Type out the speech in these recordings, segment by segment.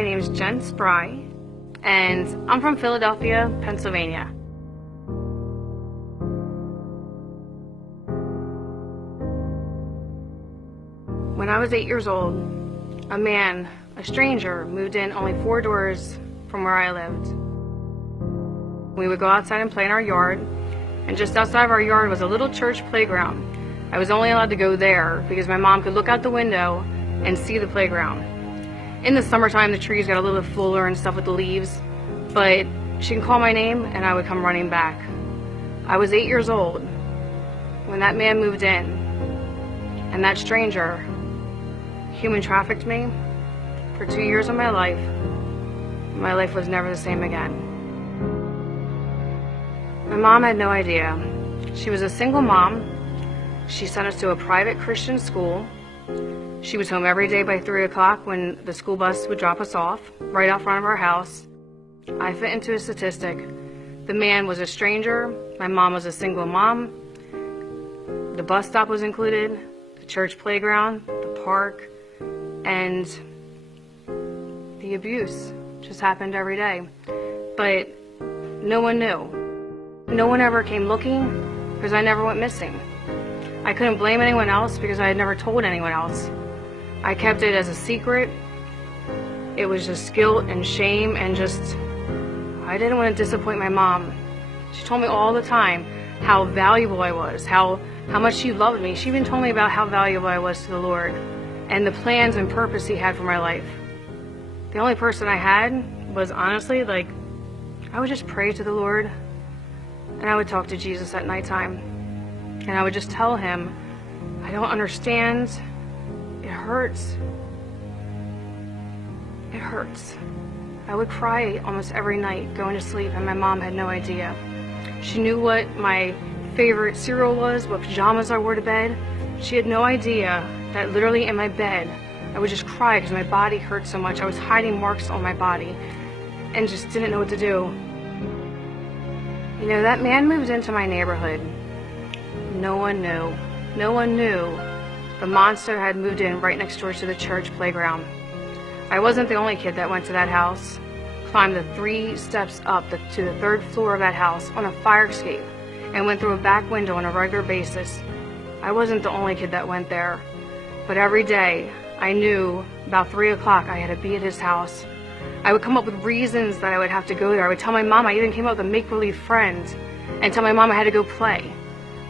My name is Jen Spry, and I'm from Philadelphia, Pennsylvania. When I was 8 years old, a stranger, moved in only 4 doors from where I lived. We would go outside and play in our yard, and just outside of our yard was a little church playground. I was only allowed to go there because my mom could look out the window and see the playground. In the summertime, the trees got a little bit fuller and stuff with the leaves, but she can call my name and I would come running back. I was 8 years old when that man moved in, and that stranger human trafficked me for 2 years of my life. My life was never the same again. My mom had no idea. She was a single mom. She sent us to a private Christian school. She was home every day by 3 o'clock when the school bus would drop us off, right out front of our house. I fit into a statistic. The man was a stranger. My mom was a single mom. The bus stop was included, the church playground, the park, and the abuse just happened every day. But no one knew. No one ever came looking because I never went missing. I couldn't blame anyone else because I had never told anyone else. I kept it as a secret. It was just guilt and shame and I didn't want to disappoint my mom. She told me all the time how valuable I was, how much she loved me. She even told me about how valuable I was to the Lord and the plans and purpose He had for my life. The only person I had was honestly, I would just pray to the Lord, and I would talk to Jesus at nighttime, and I would just tell Him, I don't understand. It hurts. It hurts. I would cry almost every night going to sleep, and my mom had no idea. She knew what my favorite cereal was, what pajamas I wore to bed. She had no idea that literally in my bed, I would just cry because my body hurt so much. I was hiding marks on my body and just didn't know what to do. You know, that man moved into my neighborhood. No one knew. No one knew the monster had moved in right next door to the church playground. I wasn't the only kid that went to that house, climbed the 3 steps up to the 3rd floor of that house on a fire escape, and went through a back window on a regular basis. I wasn't the only kid that went there, but every day I knew about 3 o'clock I had to be at his house. I would come up with reasons that I would have to go there. I would tell my mom. I even came up with a make-believe friend and tell my mom I had to go play.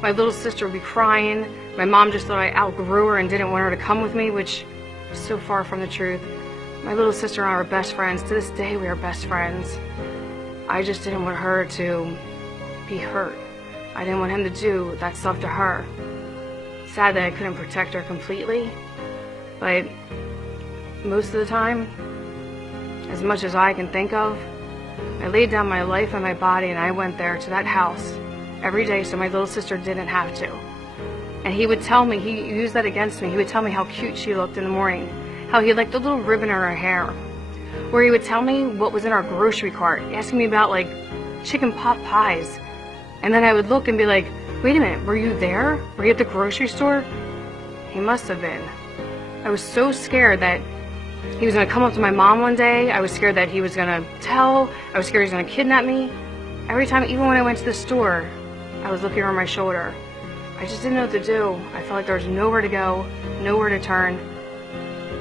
My little sister would be crying. My mom just thought I outgrew her and didn't want her to come with me, which was so far from the truth. My little sister and I were best friends. To this day, we are best friends. I just didn't want her to be hurt. I didn't want him to do that stuff to her. Sad that I couldn't protect her completely, but most of the time, as much as I can think of, I laid down my life and my body and I went there to that house every day so my little sister didn't have to. And he would tell me, he used that against me, he would tell me how cute she looked in the morning, how he liked the little ribbon in her hair, or he would tell me what was in our grocery cart, asking me about chicken pot pies. And then I would look and be like, wait a minute, were you there? Were you at the grocery store? He must have been. I was so scared that he was going to come up to my mom one day. I was scared that he was going to tell. I was scared he was going to kidnap me. Every time, even when I went to the store, I was looking over my shoulder. I just didn't know what to do. I felt like there was nowhere to go, nowhere to turn.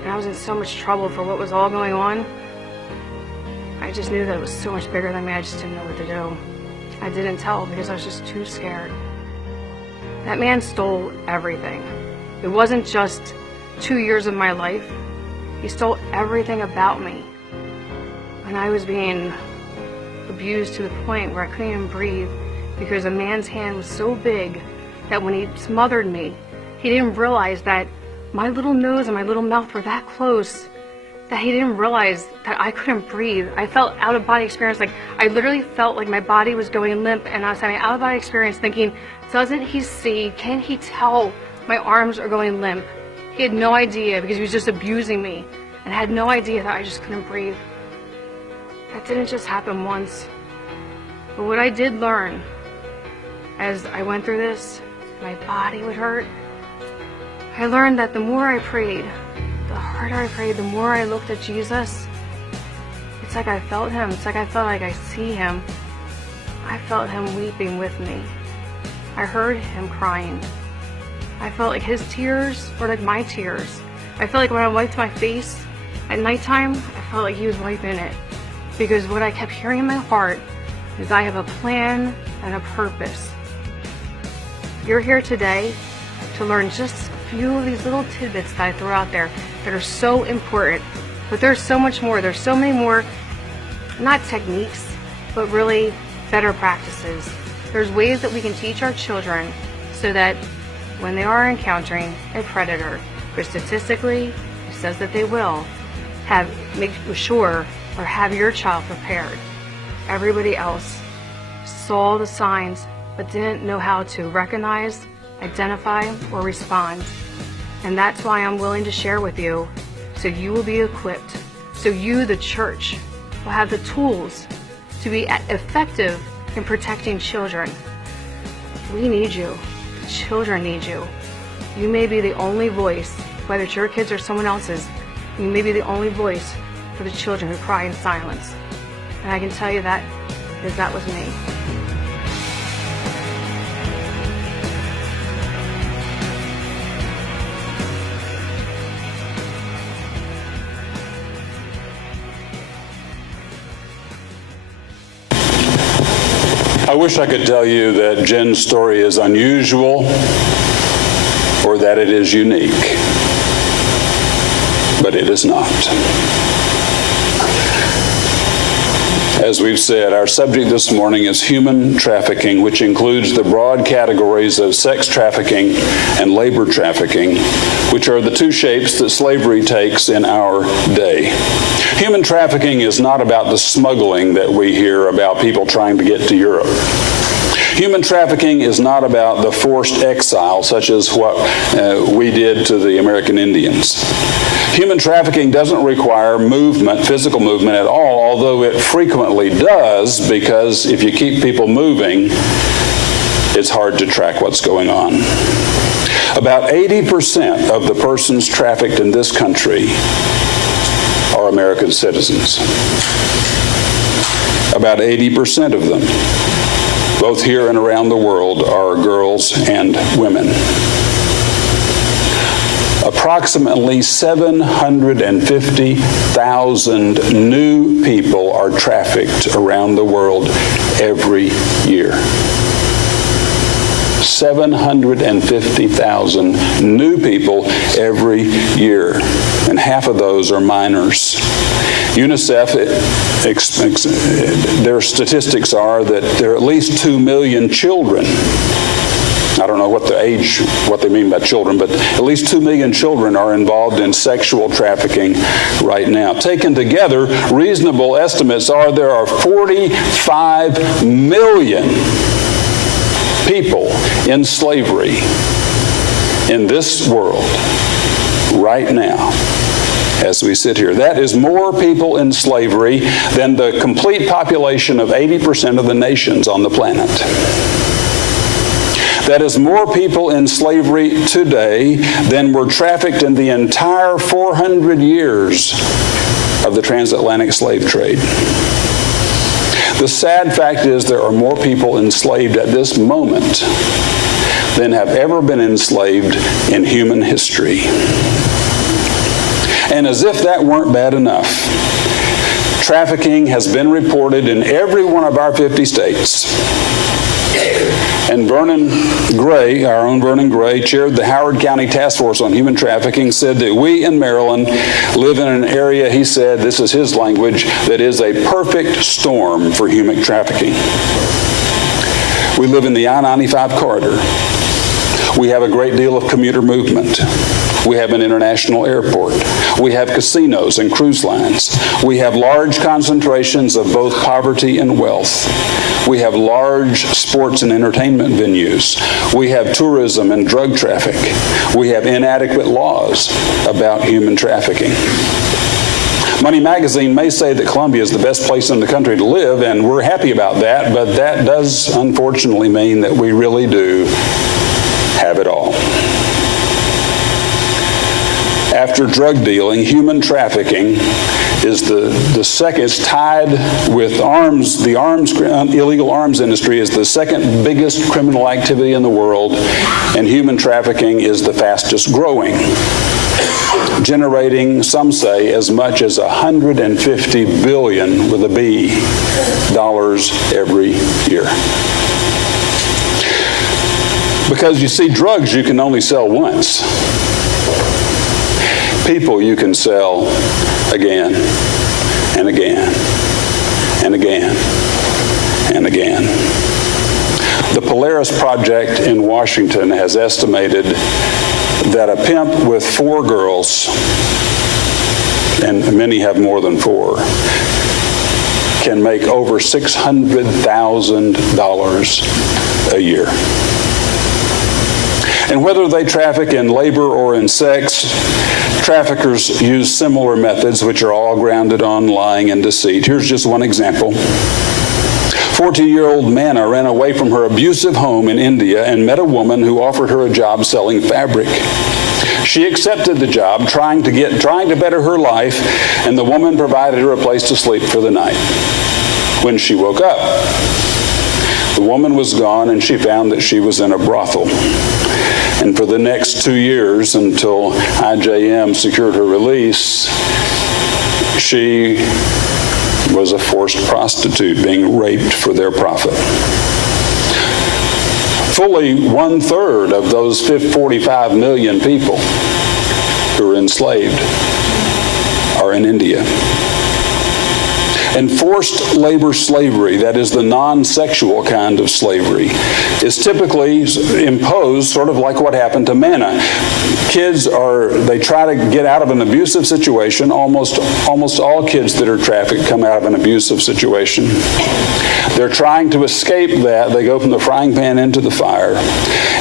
And I was in so much trouble for what was all going on. I just knew that it was so much bigger than me. I just didn't know what to do. I didn't tell because I was just too scared. That man stole everything. It wasn't just 2 years of my life. He stole everything about me. And I was being abused to the point where I couldn't even breathe because a man's hand was so big that when he smothered me, he didn't realize that my little nose and my little mouth were that close, that he didn't realize that I couldn't breathe. I felt out-of-body experience. I literally felt like my body was going limp, and I was having out-of-body experience thinking, doesn't he see? Can he tell my arms are going limp? He had no idea because he was just abusing me and had no idea that I just couldn't breathe. That didn't just happen once. But what I did learn as I went through this, my body would hurt. I learned that the more I prayed, the harder I prayed, the more I looked at Jesus, It's like I felt him. It's like I felt like I see him. I felt him weeping with me. I heard him crying. I felt like his tears were like my tears. I felt like when I wiped my face at nighttime, I felt like he was wiping it. Because what I kept hearing in my heart is I have a plan and a purpose. You're here today to learn just a few of these little tidbits that I throw out there that are so important. But there's so much more. There's so many more, not techniques, but really better practices. There's ways that we can teach our children so that when they are encountering a predator, which statistically it says that they will, make sure or have your child prepared. Everybody else saw the signs but didn't know how to recognize, identify, or respond. And that's why I'm willing to share with you, so you will be equipped, so you, the church, will have the tools to be effective in protecting children. We need you. The children need you. You may be the only voice, whether it's your kids or someone else's, you may be the only voice for the children who cry in silence. And I can tell you that because that was me. I wish I could tell you that Jen's story is unusual or that it is unique, but it is not. As we've said, our subject this morning is human trafficking, which includes the broad categories of sex trafficking and labor trafficking, which are the two shapes that slavery takes in our day. Human trafficking is not about the smuggling that we hear about people trying to get to Europe. Human trafficking is not about the forced exile, such as what we did to the American Indians. Human trafficking doesn't require movement, physical movement at all, although it frequently does, because if you keep people moving, it's hard to track what's going on. About 80% of the persons trafficked in this country are American citizens. About 80% of them, both here and around the world, are girls and women. Approximately 750,000 new people are trafficked around the world every year. 750,000 new people every year, and half of those are minors. UNICEF, their statistics are that there are at least 2 million children. I don't know what they mean by children, but at least 2 million children are involved in sexual trafficking right now. Taken together, reasonable estimates are there are 45 million people in slavery in this world right now as we sit here. That is more people in slavery than the complete population of 80% of the nations on the planet. That is more people in slavery today than were trafficked in the entire 400 years of the transatlantic slave trade. The sad fact is there are more people enslaved at this moment than have ever been enslaved in human history. And as if that weren't bad enough, trafficking has been reported in every one of our 50 states. And Vernon Gray, our own Vernon Gray, chaired the Howard County Task Force on Human Trafficking, said that we in Maryland live in an area, he said, this is his language, that is a perfect storm for human trafficking. We live in the I-95 corridor. We have a great deal of commuter movement. We have an international airport. We have casinos and cruise lines. We have large concentrations of both poverty and wealth. We have large sports and entertainment venues. We have tourism and drug traffic. We have inadequate laws about human trafficking. Money Magazine may say that Columbia is the best place in the country to live, and we're happy about that, but that does unfortunately mean that we really do have it all. After drug dealing, human trafficking is the second, it's tied with arms. The illegal arms industry is the second biggest criminal activity in the world, and human trafficking is the fastest growing, generating, some say, as much as $150 billion, with a B, dollars every year. Because you see, drugs you can only sell once. People you can sell again and again and again and again. The Polaris Project in Washington has estimated that a pimp with 4 girls, and many have more than 4, can make over $600,000 a year. And whether they traffic in labor or in sex, traffickers use similar methods, which are all grounded on lying and deceit. Here's just one example. 14-year-old Manna ran away from her abusive home in India and met a woman who offered her a job selling fabric. She accepted the job, trying to better her life, and the woman provided her a place to sleep for the night. When she woke up, the woman was gone, and she found that she was in a brothel. And for the next 2 years, until IJM secured her release, she was a forced prostitute being raped for their profit. Fully 1/3 of those 45 million people who are enslaved are in India. And forced labor slavery, that is the non-sexual kind of slavery, is typically imposed sort of like what happened to Manna. Kids they try to get out of an abusive situation. Almost all kids that are trafficked come out of an abusive situation. They're trying to escape that. They go from the frying pan into the fire.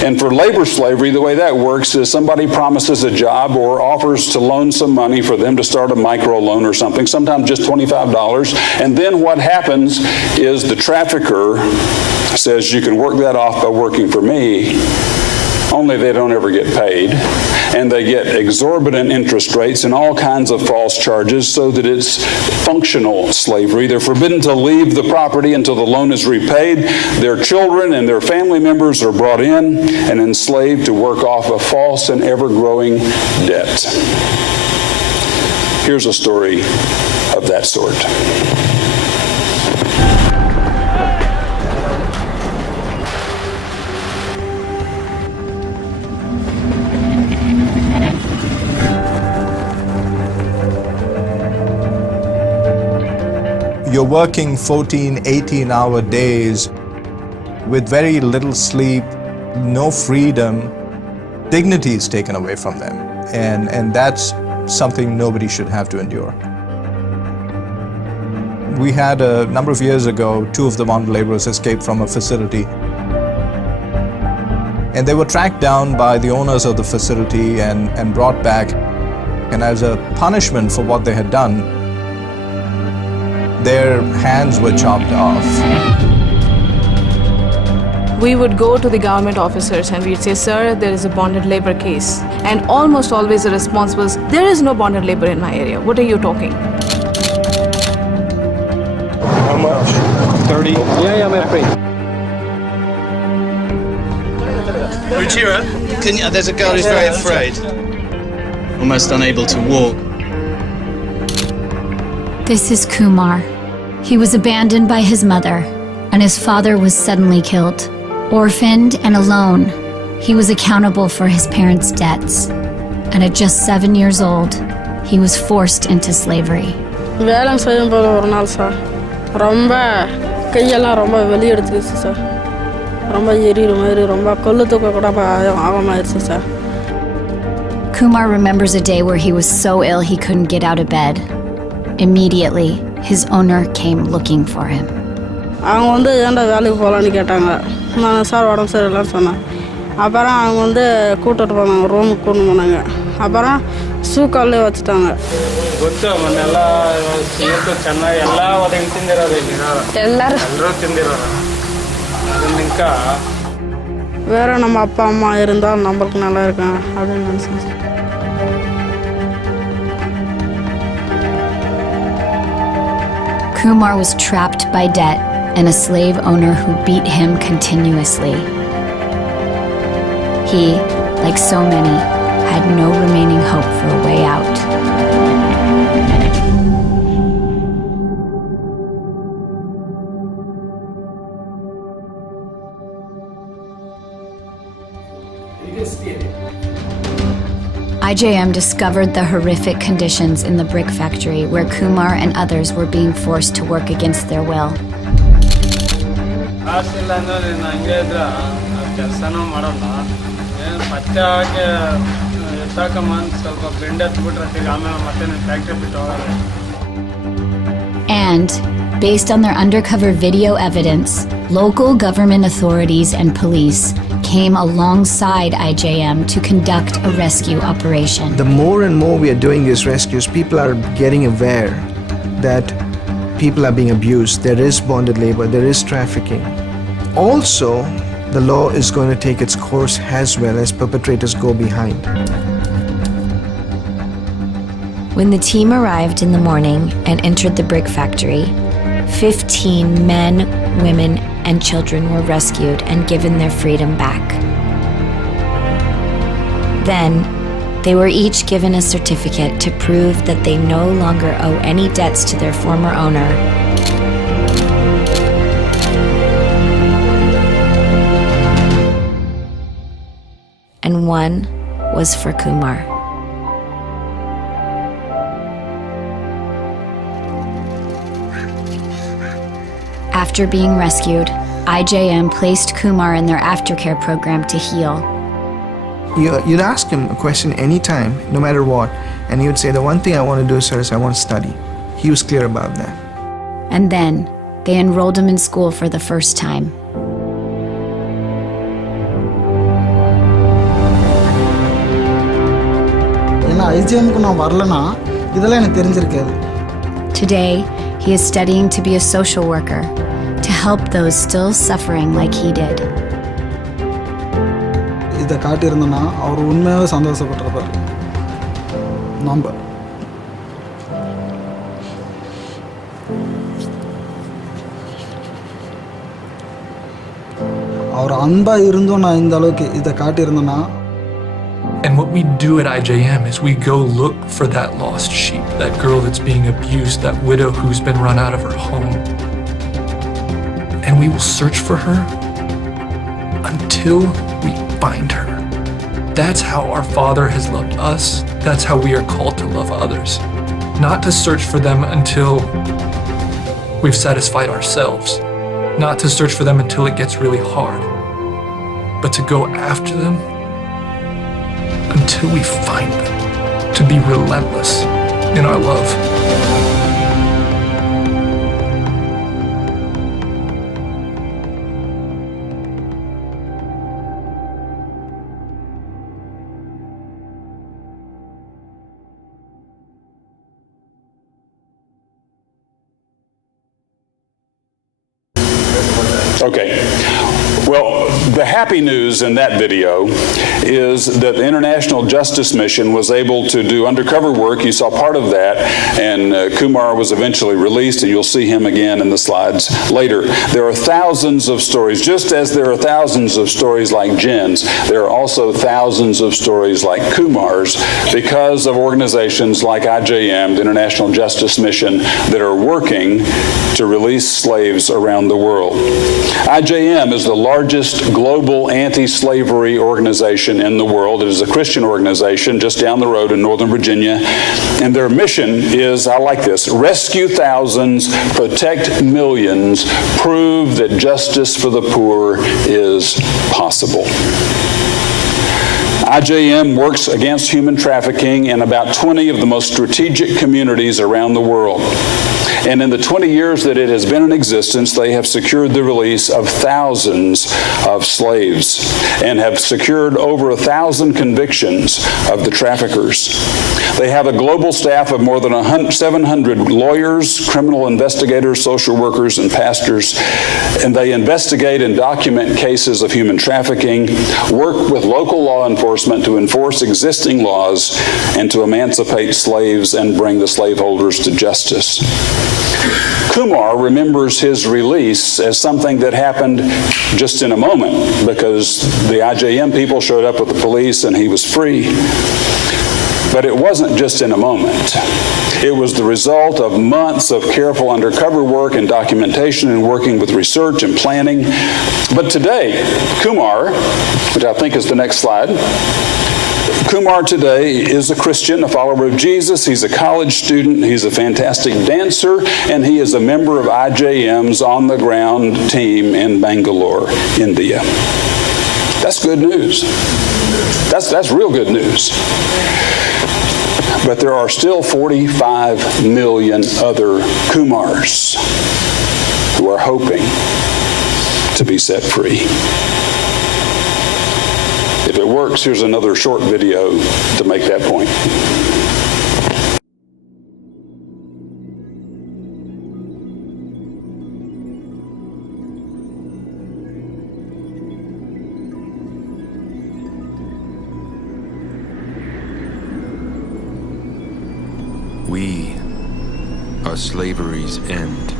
And for labor slavery, the way that works is somebody promises a job or offers to loan some money for them to start a micro loan or something, sometimes just $25. And then what happens is the trafficker says, you can work that off by working for me, only they don't ever get paid. And they get exorbitant interest rates and all kinds of false charges so that it's functional slavery. They're forbidden to leave the property until the loan is repaid. Their children and their family members are brought in and enslaved to work off a false and ever-growing debt. Here's a story of that sort. You're working 14, 18-hour days with very little sleep, no freedom. Dignity is taken away from them. And that's something nobody should have to endure. We had a number of years ago, 2 of the bonded laborers escaped from a facility. And they were tracked down by the owners of the facility and brought back. And as a punishment for what they had done, their hands were chopped off. We would go to the government officers and we'd say, sir, there is a bonded labor case. And almost always the response was, there is no bonded labor in my area. What are you talking? How much? 30? Yeah, I'm afraid. Ruchira, there's a girl who's very afraid. Almost unable to walk. This is Kumar. He was abandoned by his mother, and his father was suddenly killed. Orphaned and alone, he was accountable for his parents' debts. And at just 7 years old, he was forced into slavery. வேலை செய்யும் போது ஒரு நாள் sir ரொம்ப கையெல்லாம் ரொம்ப வெளியே எடுத்துக்கிச்சு sir ரொம்ப எரியுற மாதிரி ரொம்ப கொள்ளு தூக்க கூட ஆகமாயிருச்சு sir. Kumar remembers a day where he was so ill he couldn't get out of bed. Immediately, his owner came looking for him. அவங்க வந்து ஏன்டா வேலைக்கு போகலான்னு கேட்டாங்க. நான் சார் உடம்பு சரியில்லைன்னு சொன்னேன். அப்புறம் அவங்க வந்து கூட்டிட்டு போனாங்க, ரூமுக்கு கூட்டு போனாங்க. அப்புறம் சூக்காலே வச்சுட்டாங்க. ಗೊತ್ತು ಮೊನ್ನೆಲ್ಲ ಸೇತು ಚೆನ್ನಾಗಿ ಎಲ್ಲ ಒದಗಿ ತಿಂದಿರೋದು ಎಲ್ಲರೂ ತಿಂದಿರೋದು ಅದನ್ನ ఇంకా வேற நம்ம அப்பா அம்மா இருந்தால் நம்மளுக்கு நல்லா இருக்கும் அப்படின்னு நினச்சேன் sir. Kumar was trapped by debt and a slave owner who beat him continuously. He, like so many, had no remaining hope for a way out. IJM discovered the horrific conditions in the brick factory where Kumar and others were being forced to work against their will. And, based on their undercover video evidence, local government authorities and police came alongside IJM to conduct a rescue operation. The more and more we are doing these rescues, people are getting aware that people are being abused. There is bonded labor, there is trafficking. Also, the law is going to take its course as well as perpetrators go behind. When the team arrived in the morning and entered the brick factory, 15 men, women, and children were rescued and given their freedom back. Then, they were each given a certificate to prove that they no longer owe any debts to their former owner. And one was for Kumar. After being rescued, IJM placed Kumar in their aftercare program to heal. You'd ask him a question anytime, no matter what, and he would say, the one thing I want to do, sir, is I want to study. He was clear about that. And then, they enrolled him in school for the first time. Today, he is studying to be a social worker, to help those still suffering like he did. இதை காட்டியிருந்தோன்னா அவர் உண்மையாகவே சந்தோஷப்பட்டிருப்பார். நம்ம அவர் அன்பாக இருந்தோம் நான் இந்த அளவுக்கு இதை காட்டியிருந்தோன்னா. And what we do at IJM is we go look for that lost sheep, that girl that's being abused, that widow who's been run out of her home. And we will search for her until we find her. That's how our Father has loved us. That's how we are called to love others. Not to search for them until we've satisfied ourselves. Not to search for them until it gets really hard. But to go after them until we find them. To be relentless in our love. Okay. Well, the happy news in that video is that the International Justice Mission was able to do undercover work. You saw part of that, and Kumar was eventually released, and you'll see him again in the slides later. There are thousands of stories. Just as there are thousands of stories like Jen's, there are also thousands of stories like Kumar's because of organizations like IJM, the International Justice Mission, that are working to release slaves around the world. IJM is the largest global anti-slavery organization in the world. It is a Christian organization just down the road in Northern Virginia. And their mission is, I like this, rescue thousands, protect millions, prove that justice for the poor is possible. IJM works against human trafficking in about 20 of the most strategic communities around the world. And in the 20 years that it has been in existence, they have secured the release of thousands of slaves and have secured over 1,000 convictions of the traffickers. They have a global staff of more than 700 lawyers, criminal investigators, social workers, and pastors, and they investigate and document cases of human trafficking, work with local law enforcement to enforce existing laws, and to emancipate slaves and bring the slaveholders to justice. Kumar remembers his release as something that happened just in a moment because the IJM people showed up with the police and he was free. But it wasn't just in a moment. It was the result of months of careful undercover work and documentation and working with research and planning. But today, Kumar, which I think is the next slide, Kumar today is a Christian, a follower of Jesus. He's a college student. He's a fantastic dancer, and he is a member of IJM's on-the-ground team in Bangalore, India. That's good news. That's real good news. But there are still 45 million other Kumars who are hoping to be set free. If it works, here's another short video to make that point. We are slavery's end.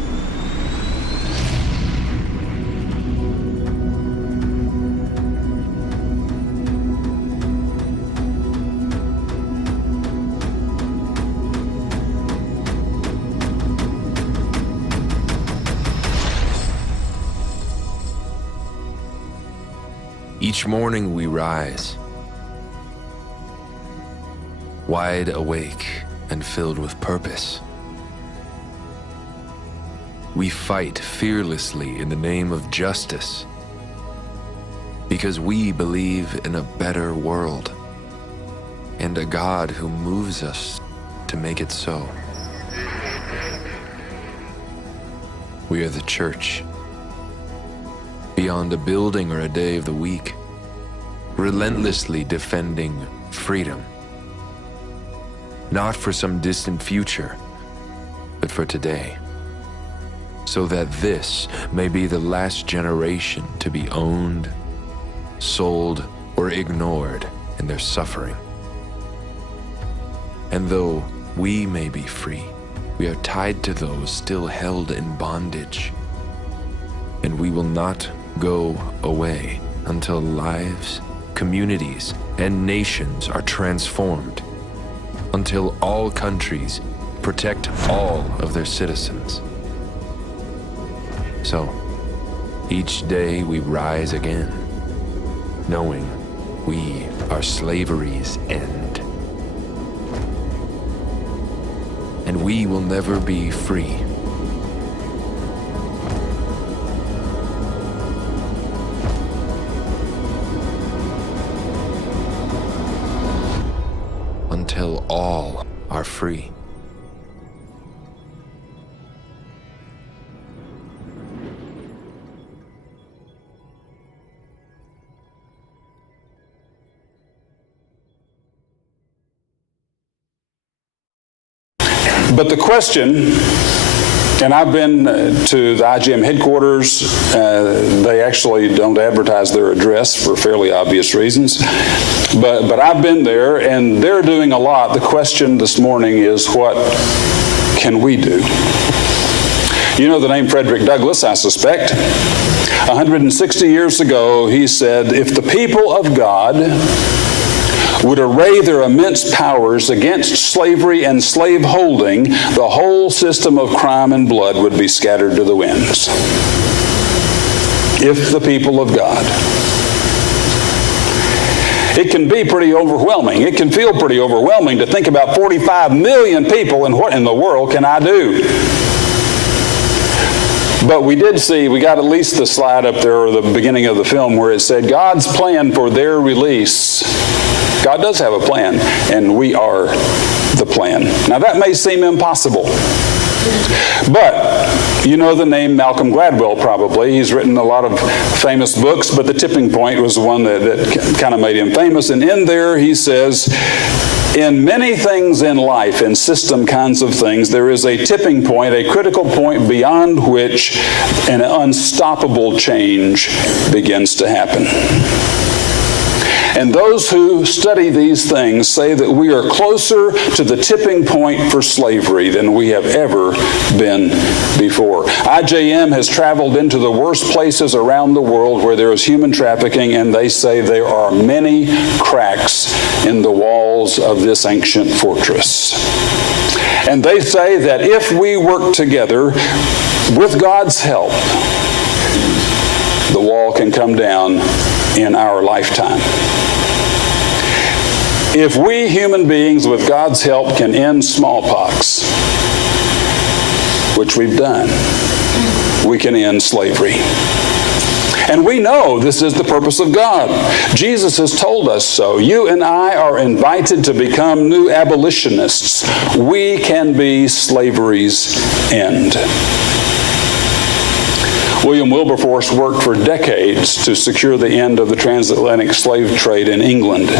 Each morning we rise, wide awake and filled with purpose. We fight fearlessly in the name of justice because we believe in a better world and a God who moves us to make it so. We are the church. Beyond a building or a day of the week, relentlessly defending freedom. Not for some distant future, but for today. So that this may be the last generation to be owned, sold, or ignored in their suffering. And though we may be free, we are tied to those still held in bondage. And we will not go away until lives, communities, and nations are transformed. Until all countries protect all of their citizens. So, each day we rise again, knowing we are slavery's end. And we will never be free. Until all are free. But the question, and I've been to the IGM headquarters. They actually don't advertise their address for fairly obvious reasons. But I've been there, and they're doing a lot. The question this morning is, what can we do? You know the name Frederick Douglass, I suspect. 160 years ago, he said, if the people of God would array their immense powers against slavery and slaveholding, the whole system of crime and blood would be scattered to the winds. If the people of God. It can be pretty overwhelming. It can feel pretty overwhelming to think about 45 million people and what in the world can I do? But we did see, we got at least the slide up there, or the beginning of the film, where it said God's plan for their release. God does have a plan, and we are the plan. Now that may seem impossible, but you know the name Malcolm Gladwell probably. He's written a lot of famous books, but The Tipping Point was the one that kind of made him famous. And in there he says, in many things in life, in system kinds of things, there is a tipping point, a critical point beyond which an unstoppable change begins to happen. And those who study these things say that we are closer to the tipping point for slavery than we have ever been before. IJM has traveled into the worst places around the world where there is human trafficking, and they say there are many cracks in the walls of this ancient fortress. And they say that if we work together with God's help, the wall can come down in our lifetime. If we human beings with God's help can end smallpox, which we've done, we can end slavery. And we know this is the purpose of God. Jesus has told us so. You and I are invited to become new abolitionists. We can be slavery's end. William Wilberforce worked for decades to secure the end of the transatlantic slave trade in England.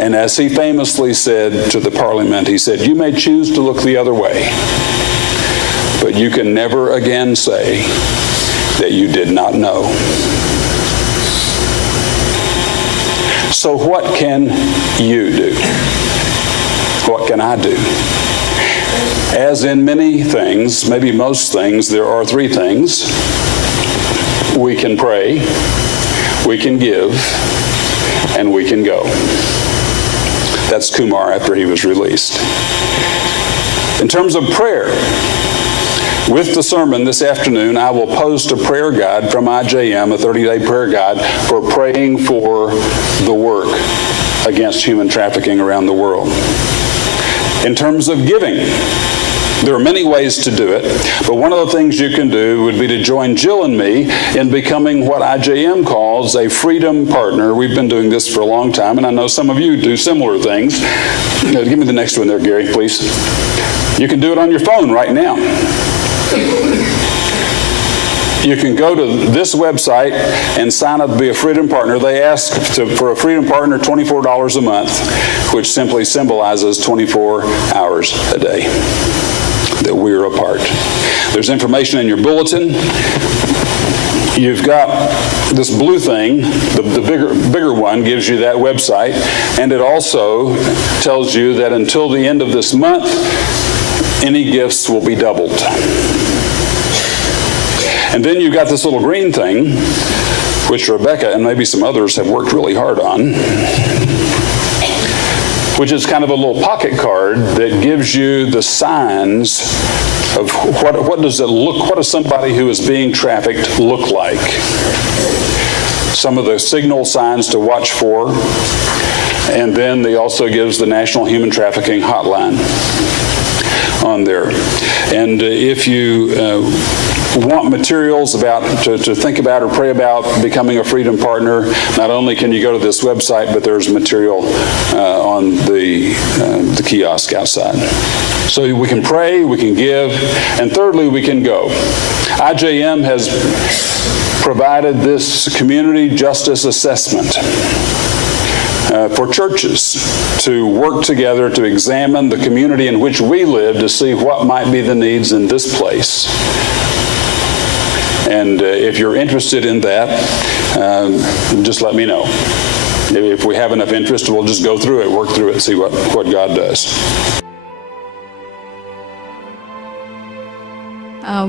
And as he famously said to the Parliament, he said, "You may choose to look the other way, but you can never again say that you did not know." So what can you do? What can I do? As in many things, maybe most things, there are three things. We can pray, we can give, and we can go. That's Kumar after he was released. In terms of prayer, with the sermon this afternoon, I will post a prayer guide from IJM, a 30-day prayer guide for praying for the work against human trafficking around the world. In terms of giving, there are many ways to do it, but one of the things you can do would be to join Jill and me in becoming what IJM calls a freedom partner. We've been doing this for a long time, and I know some of you do similar things. Give me the next one there, Gary, please. You can do it on your phone right now. You can go to this website and sign up to be a Freedom Partner. They ask for a Freedom Partner $24 a month, which simply symbolizes 24 hours a day that we're apart. There's information in your bulletin. You've got this blue thing, the bigger one gives you that website, and it also tells you that until the end of this month, any gifts will be doubled. And then you've got this little green thing, which Rebecca and maybe some others have worked really hard on, which is kind of a little pocket card that gives you the signs of what does it look, what does somebody who is being trafficked look like? Some of the signal signs to watch for, and then they also gives the National Human Trafficking Hotline on there. And if you want materials to think about or pray about becoming a Freedom Partner, not only can you go to this website, but there's material on the kiosk outside. So we can pray, we can give, and thirdly, we can go. IJM has provided this community justice assessment for churches to work together to examine the community in which we live to see what might be the needs in this place. And if you're interested in that, just let me know. If we have enough interest, we'll just go through it, work through it, see what God does.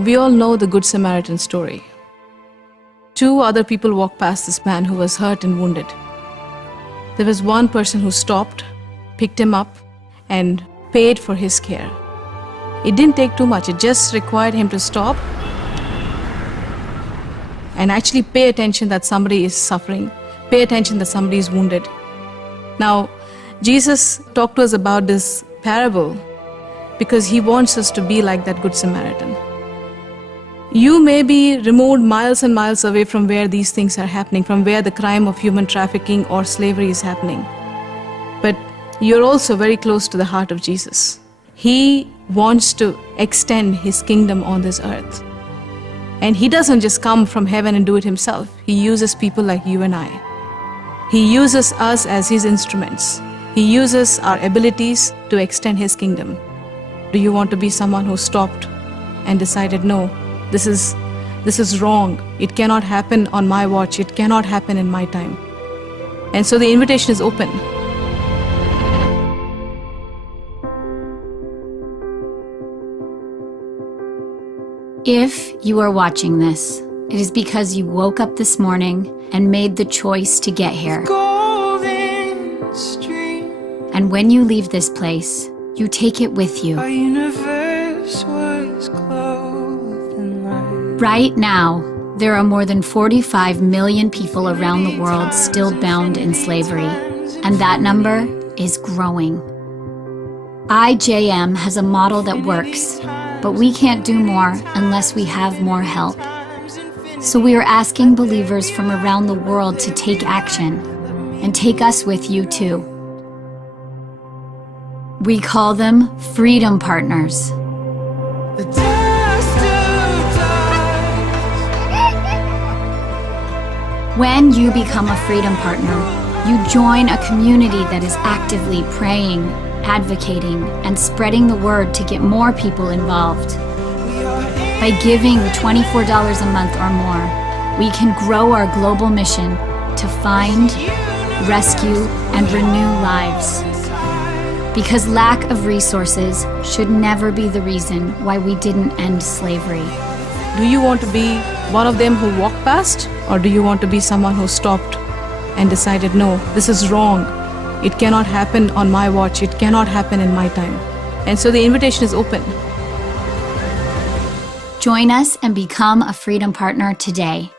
We all know the Good Samaritan story. Two other people walked past this man who was hurt and wounded. There was one person who stopped, picked him up, and paid for his care. It didn't take too much. It just required him to stop and actually pay attention that somebody is suffering, pay attention that somebody is wounded. Now, Jesus talked to us about this parable because he wants us to be like that Good Samaritan. You may be removed miles and miles away from where these things are happening, from where the crime of human trafficking or slavery is happening. But you're also very close to the heart of Jesus. He wants to extend his kingdom on this earth. And he doesn't just come from heaven and do it himself. He uses people like you and I. He uses us as his instruments. He uses our abilities to extend his kingdom. Do you want to be someone who stopped and decided, no, this is wrong. It cannot happen on my watch. It cannot happen in my time. And so the invitation is open. If you are watching this, it is because you woke up this morning and made the choice to get here. And when you leave this place, you take it with you. Right now, there are more than 45 million people around the world still bound in slavery, and that number is growing. IJM has a model that works, but we can't do more unless we have more help. So we are asking believers from around the world to take action, and take us with you too. We call them Freedom Partners. When you become a Freedom Partner, you join a community that is actively praying, advocating, and spreading the word to get more people involved. By giving $24 a month or more, we can grow our global mission to find, rescue, and renew lives. Because lack of resources should never be the reason why we didn't end slavery. Do you want to be one of them who walked past? Or do you want to be someone who stopped and decided, no, this is wrong. It cannot happen on my watch. It cannot happen in my time. And so the invitation is open. Join us and become a Freedom Partner today.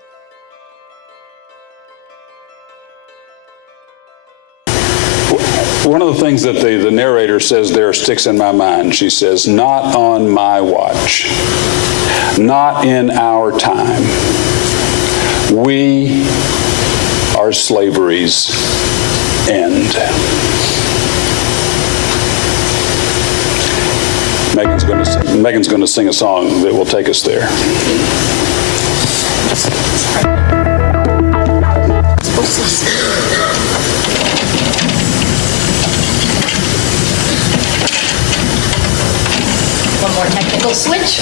One of the things that the narrator says there sticks in my mind. She says, not on my watch, not in our time. We are slavery's end. Megan's going to sing a song that will take us there. One more technical switch.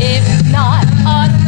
If not us,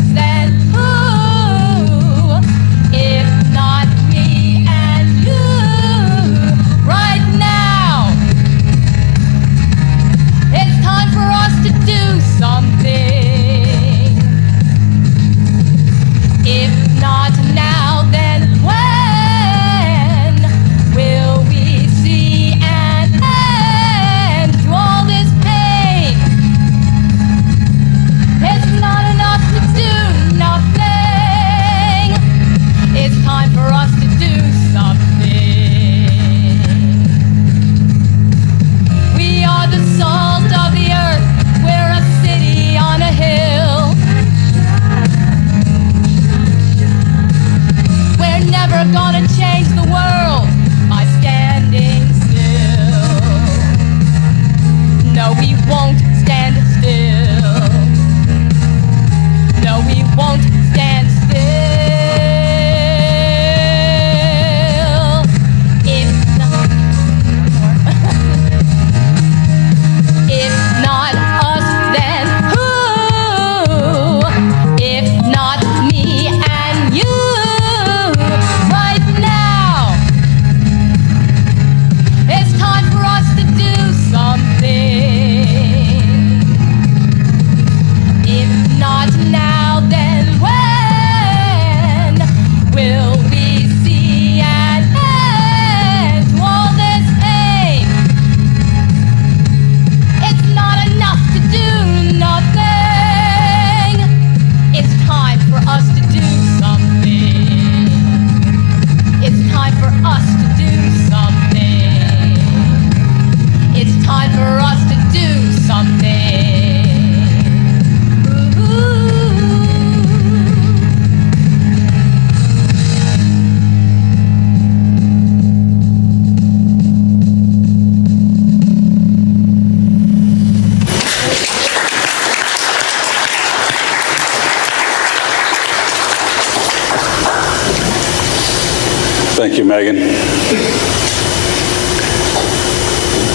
Thank you, Megan.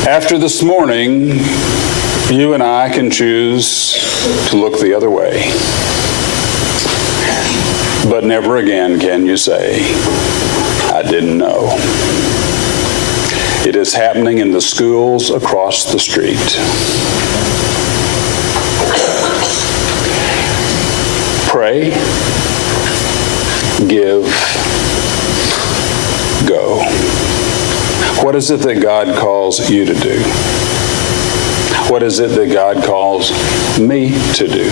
After this morning, you and I can choose to look the other way. But never again can you say, I didn't know. It is happening in the schools across the street. Pray, give, go. What is it that God calls you to do? What is it that God calls me to do?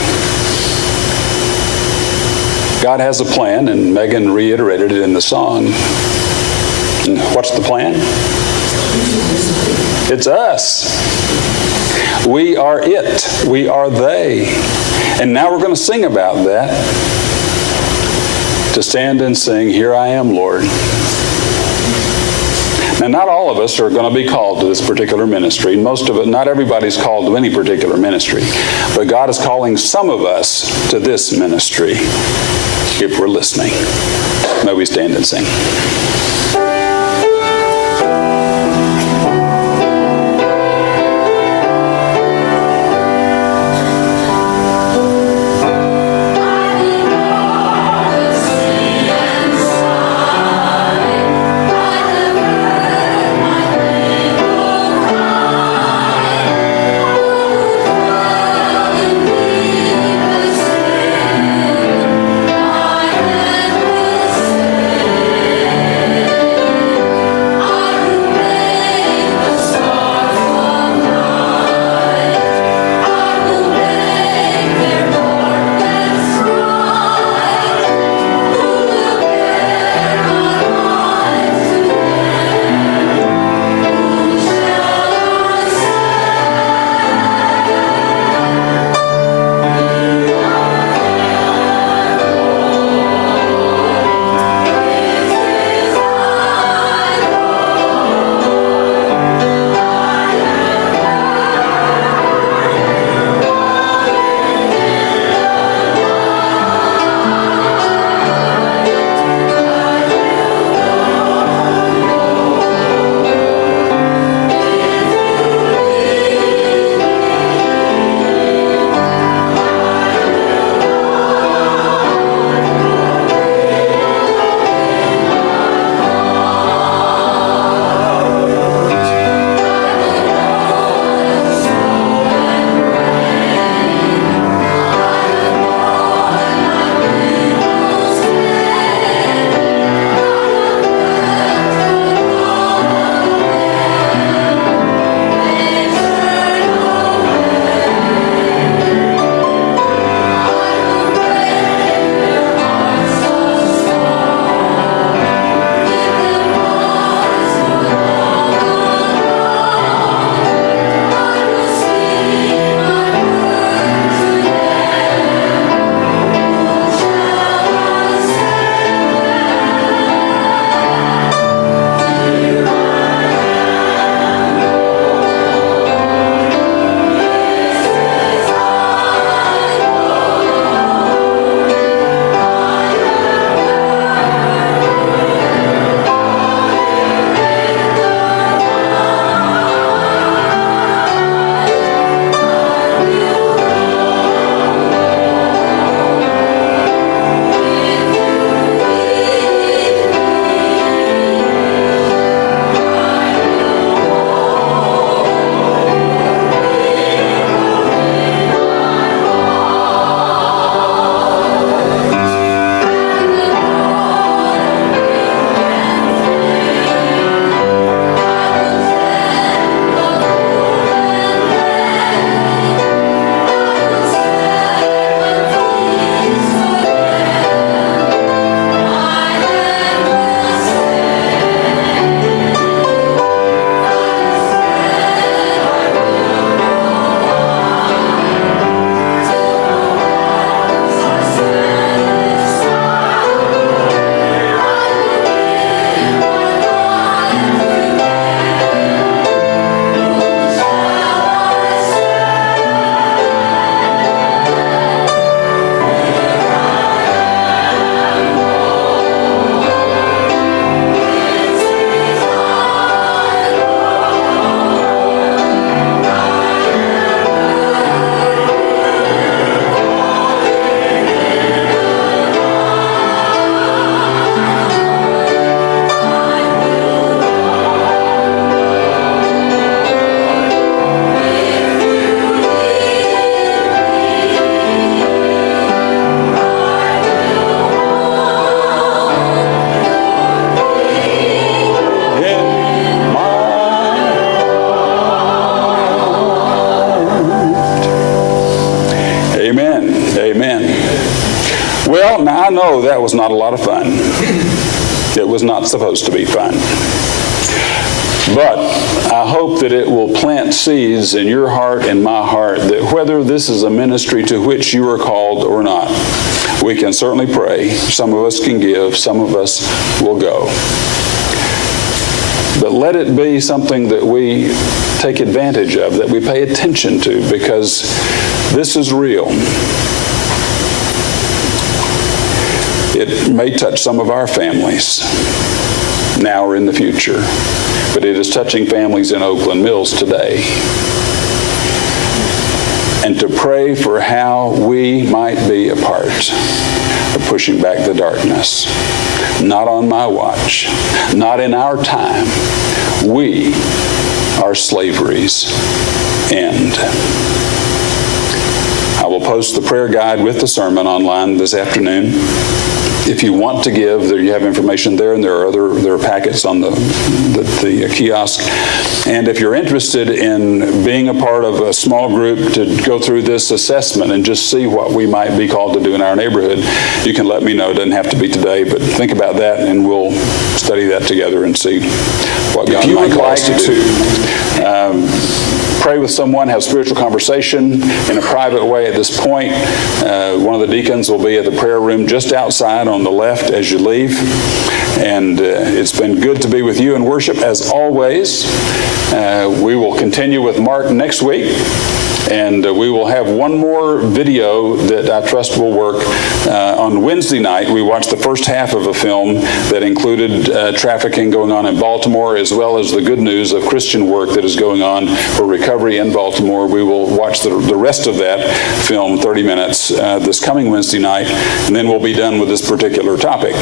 God has a plan, and Megan reiterated it in the song. And what's the plan? It's us. We are it. We are they. And now we're going to sing about that. To stand and sing, Here I Am, Lord. Now, not all of us are going to be called to this particular ministry. Most of it, not everybody's called to any particular ministry. But God is calling some of us to this ministry, if we're listening. May we stand and sing. Well, now I know that was not a lot of fun. It was not supposed to be fun. But I hope that it will plant seeds in your heart and my heart that whether this is a ministry to which you are called or not, we can certainly pray. Some of us can give, some of us will go. But let it be something that we take advantage of, that we pay attention to, because this is real. It may touch some of our families now or in the future, but it is touching families in Oakland Mills today. And to pray for how we might be a part of pushing back the darkness. Not on my watch, not in our time. We are slavery's end. I will post the prayer guide with the sermon online this afternoon. If you want to give, there you have information there, and there are packets on the kiosk. And if you're interested in being a part of a small group to go through this assessment and just see what we might be called to do in our neighborhood, you can let me know. It doesn't have to be today, but think about that, and we'll study that together and see what God might call us to do. Pray with someone, have spiritual conversation in a private way at this point. One of the deacons will be at the prayer room just outside on the left as you leave. And it's been good to be with you in worship as always. We will continue with Mark next week. And we will have one more video that I trust will work. On Wednesday night, we watched the first half of a film that included trafficking going on in Baltimore, as well as the good news of Christian work that is going on for recovery in Baltimore. We will watch the rest of that film, 30 minutes, this coming Wednesday night, and then we'll be done with this particular topic.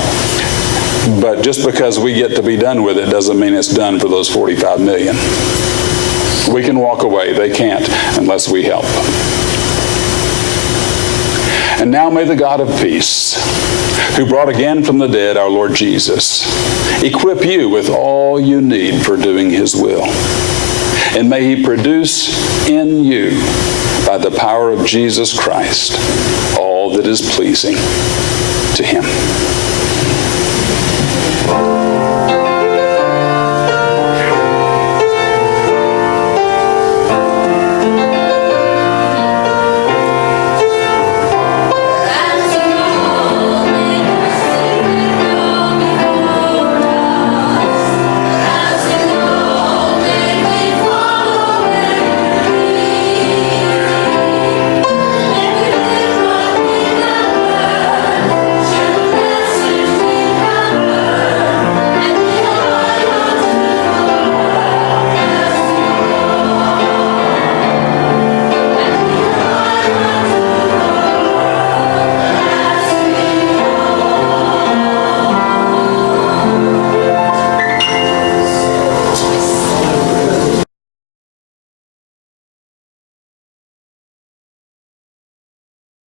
But just because we get to be done with it doesn't mean it's done for those 45 million. We can walk away. They can't unless we help. And now may the God of peace, who brought again from the dead our Lord Jesus, equip you with all you need for doing his will. And may he produce in you, by the power of Jesus Christ, all that is pleasing to him.